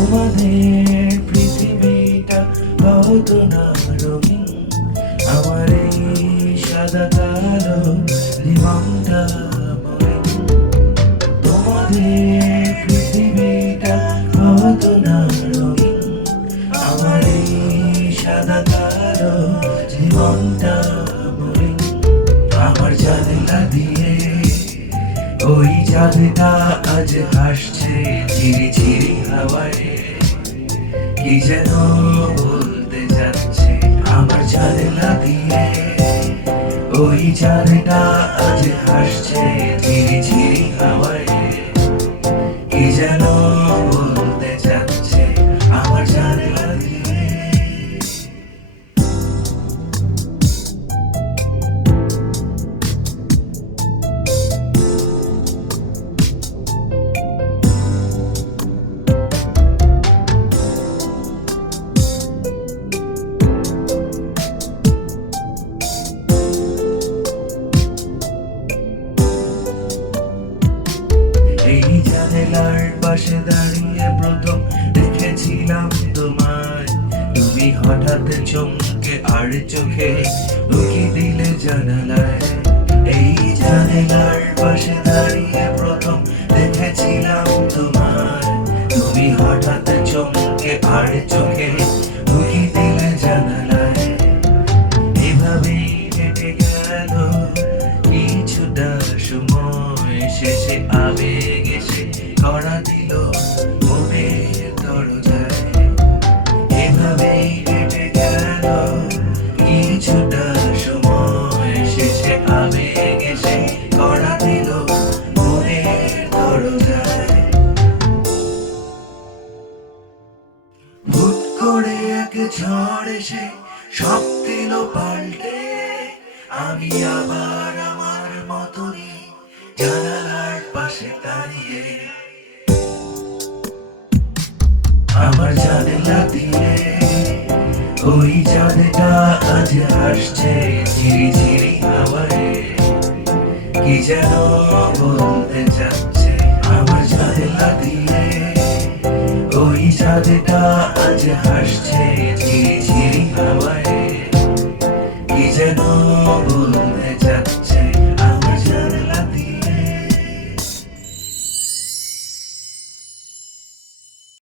তোমাদের পৃথিবীটা হতো না রঙিন। আমার এই সাদা কালো জীবনটা তোমাদের পৃথিবীটা হতো না রঙিন। আমার এই সাদা কালো জীবনটা আমার জানলা দিয়ে ওই জানলা আজ হাসছে চিরি কি যেন বলতে যাচ্ছে আমার জানলা লাগিয়ে ওই চাঁদটা আজ হাসছে। জানালার পাশে দাঁড়িয়ে প্রথম দেখেছিলাম তোমায়। তুমি হঠাৎ চমকে আর চোখে উকি দিলে জানালায়। এই জানালার পাশে দাঁড়িয়ে প্রথম দেখেছিলাম তোমায়। তুমি হঠাৎ চমকে আর চোখে উকি দিলে জানালায়। এভাবেই হেঁটে গেল কিছুটা সময়। শেষে আবেগ করা দিল মনের দরজায়। এভাবেই হেঁটে গেল। কিছুটা সময় শেষে আবেগ এসে করা দিল মনের দরজায়। হুট করে এক ঝড় এসে সব দিল পাল্টে। আমি আবার আমার মতনই জানালার পাশে দাঁড়িয়ে আমার জানলা দিয়ে ওই জানটা আজ আসছে ঝিরি ঝিরি হাওয়ায় কি যেন বলতে যাচ্ছে আমার জানলা দিয়ে ওই চাঁদটা আজ আসছে ঝিরি ঝিরি